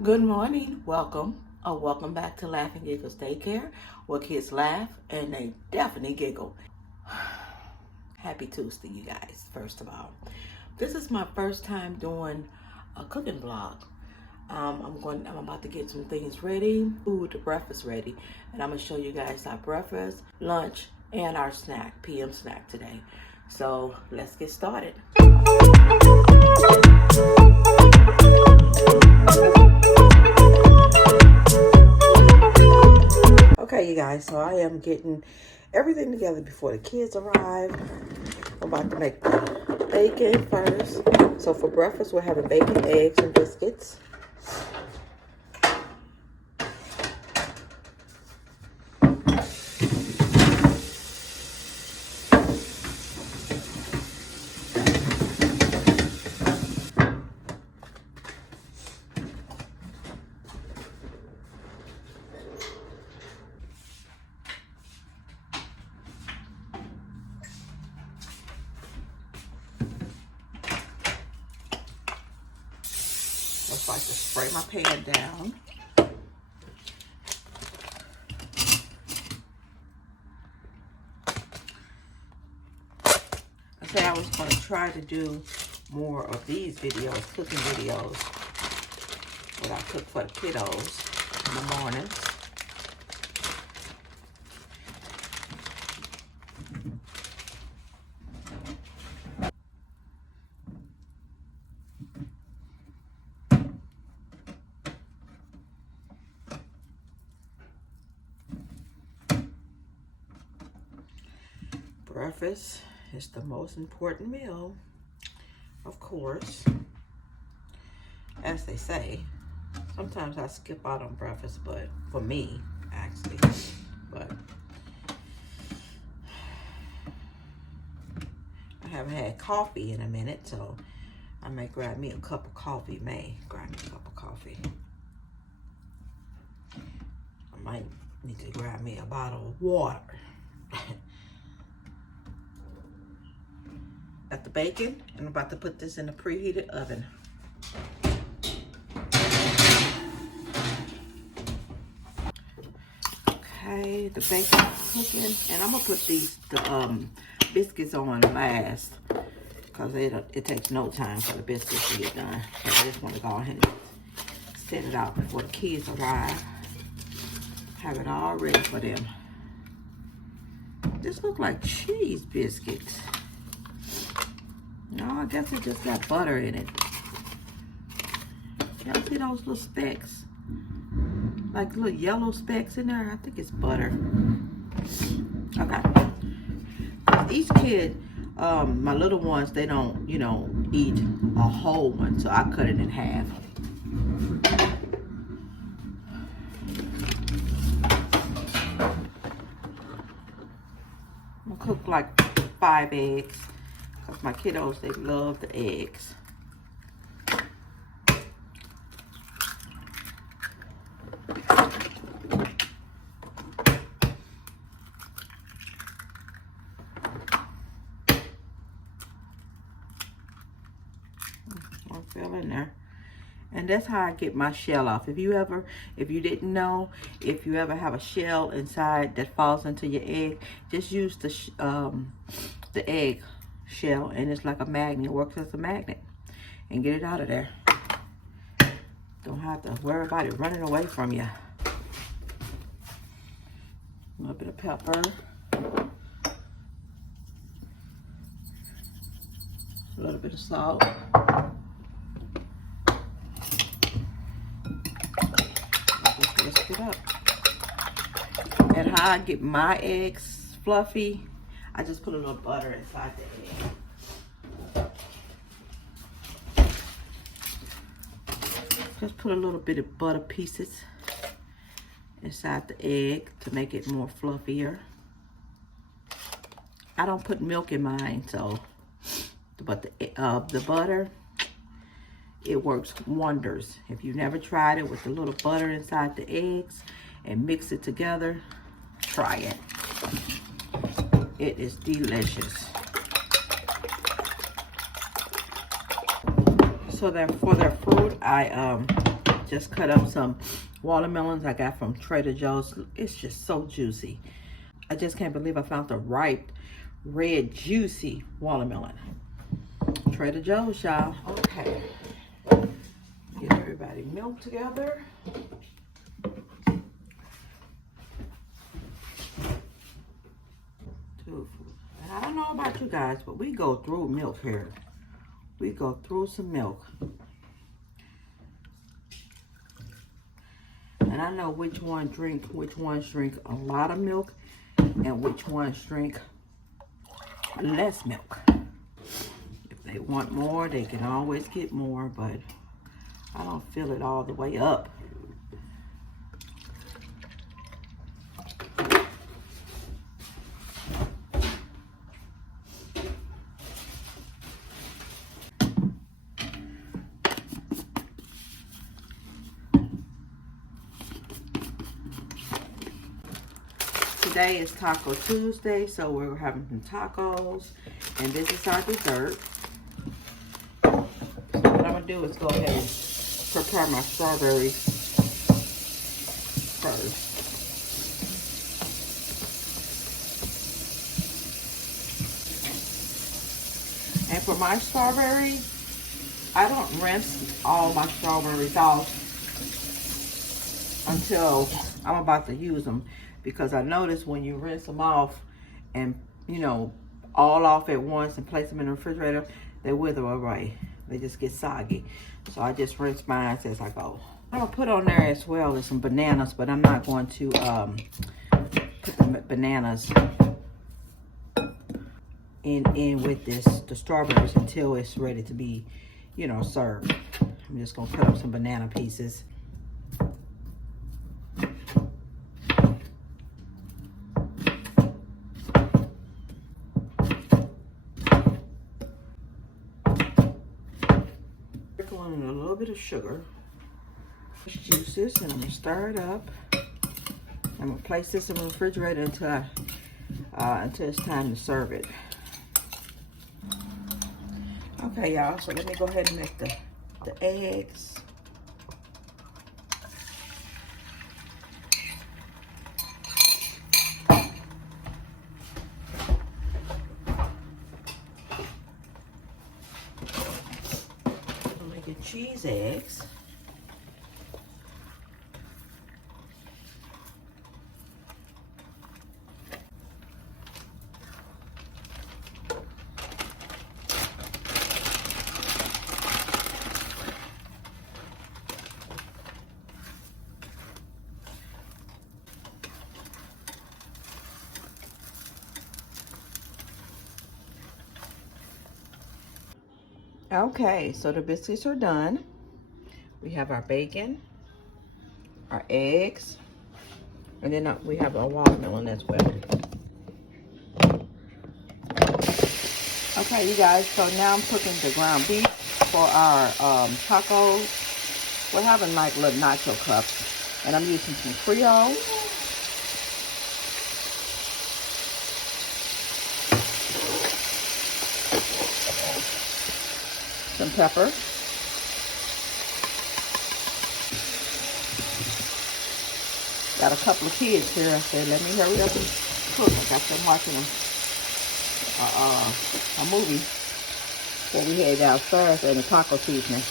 Good morning, welcome back to Laughing Giggles Daycare, where kids laugh and they definitely giggle. Happy Tuesday, you guys, first of all. This is my first time doing a cooking vlog. I'm about to get some things ready, food, the breakfast ready, and I'm gonna show you guys our breakfast, lunch, and our snack, PM snack today. So let's get started. Okay, you guys, so I am getting everything together before the kids arrive. I'm about to make the bacon first. So for breakfast, we're having bacon, eggs, and biscuits. Just like to spray my pan down. I said I was going to try to do more of these videos, cooking videos, what I cook for the kiddos in the mornings. Breakfast is the most important meal, of course, as they say. Sometimes I skip out on breakfast, but for me, actually, but I haven't had coffee in a minute, so I may grab me a cup of coffee. I might need to grab me a bottle of water. Got the bacon, and I'm about to put this in the preheated oven. Okay, the bacon is cooking, and I'm gonna put the biscuits on last because it takes no time for the biscuits to get done. So I just want to go ahead and set it out before the kids arrive. Have it all ready for them. This look like cheese biscuits. No, I guess it just got butter in it. Y'all see those little specks? Like little yellow specks in there? I think it's butter. Okay. Each kid, my little ones, they don't, eat a whole one. So I cut it in half. I'm gonna cook like 5 eggs. Because my kiddos, they love the eggs. I'll fill in there. And that's how I get my shell off. If you didn't know, if you ever have a shell inside that falls into your egg, just use the egg shell, and it's like a magnet. It works as a magnet, and get it out of there. Don't have to worry about it running away from you. A little bit of pepper, a little bit of salt. Just whisk it up. And how I get my eggs fluffy, I just put a little butter inside the egg. Just put a little bit of butter pieces inside the egg to make it more fluffier. I don't put milk in mine, so, but the butter, it works wonders. If you've never tried it with a little butter inside the eggs and mix it together, try it. It is delicious. So then for their food, I Just cut up some watermelons I got from Trader Joe's. It's just so juicy. I just can't believe I found the ripe, red, juicy watermelon. Trader Joe's, y'all. Okay. Get everybody milk together. I don't know about you guys, but we go through milk here. We go through some milk. And I know which ones drink a lot of milk and which ones drink less milk. If they want more, they can always get more, but I don't fill it all the way up. Today is Taco Tuesday, so we're having some tacos, and this is our dessert. So what I'm gonna do is go ahead and prepare my strawberries first. And for my strawberries, I don't rinse all my strawberries off until I'm about to use them. Because I notice when you rinse them off and, you know, all off at once and place them in the refrigerator, they wither away. They just get soggy. So I just rinse mine as I go. I'm going to put on there as well as some bananas, but I'm not going to put the bananas in with the strawberries until it's ready to be, you know, served. I'm just going to cut up some banana pieces. And a little bit of sugar, juices, and I'm gonna stir it up. I'm gonna place this in the refrigerator until it's time to serve it. Okay, y'all. So let me go ahead and make the eggs. Cheese eggs. Okay, so the biscuits are done. We have our bacon, our eggs, and then we have our watermelon as well. Okay, you guys, so now I'm cooking the ground beef for our tacos. We're having like little nacho cups, and I'm using some Creole. Some pepper. Got a couple of kids here. I said, let me hurry up and cook. I got them watching a movie that we had downstairs in the taco seasoning.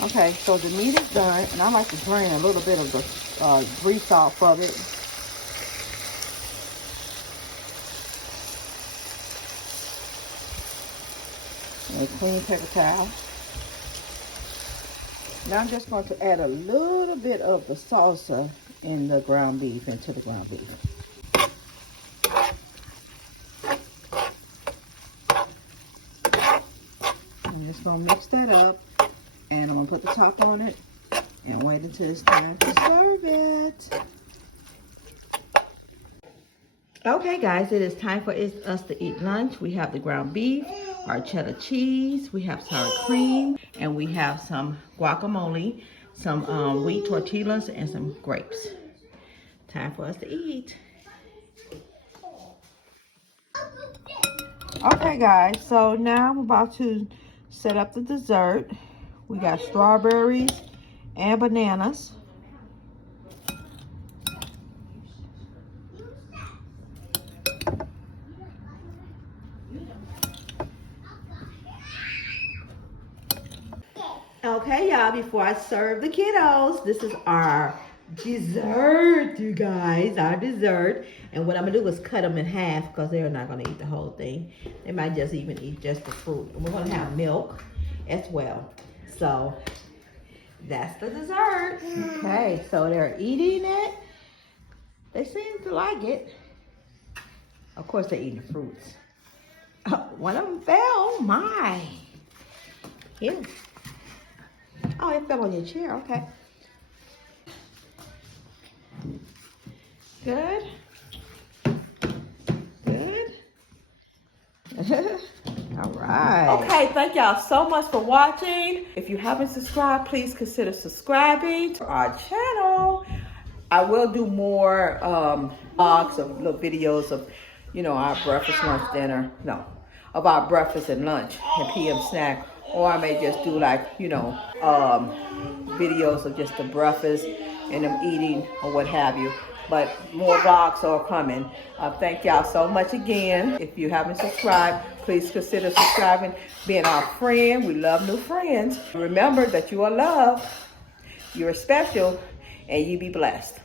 Okay, so the meat is done, and I like to drain a little bit of the grease off of it. And a clean paper towel. Now I'm just going to add a little bit of the salsa in the ground beef, into the ground beef. I'm just going to mix that up, and I'm going to put the top on it and wait until it's time to serve it. Okay guys, it is time for us to eat lunch. We have the ground beef, our cheddar cheese, we have sour cream, and we have some guacamole. some wheat tortillas and some grapes. Time for us to eat. Okay guys, so now I'm about to set up the dessert. We got strawberries and bananas. Okay, y'all, before I serve the kiddos, this is our dessert, you guys, our dessert. And what I'm gonna do is cut them in half because they're not gonna eat the whole thing. They might just even eat just the fruit. And we're gonna have milk as well. So that's the dessert. Okay, so they're eating it. They seem to like it. Of course, they're eating the fruits. One of them fell. My. Here. Oh, it fell on your chair. Okay. Good. Good. All right. Okay, thank y'all so much for watching. If you haven't subscribed, please consider subscribing to our channel. I will do more vlogs of little videos of, you know, our breakfast, lunch, dinner. No, of our breakfast and lunch and PM snack. Or I may just do like, you know, videos of just the breakfast and them eating or what have you. But more vlogs are coming. Thank y'all so much again. If you haven't subscribed, please consider subscribing, being our friend. We love new friends. Remember that you are loved, you're special, and you be blessed.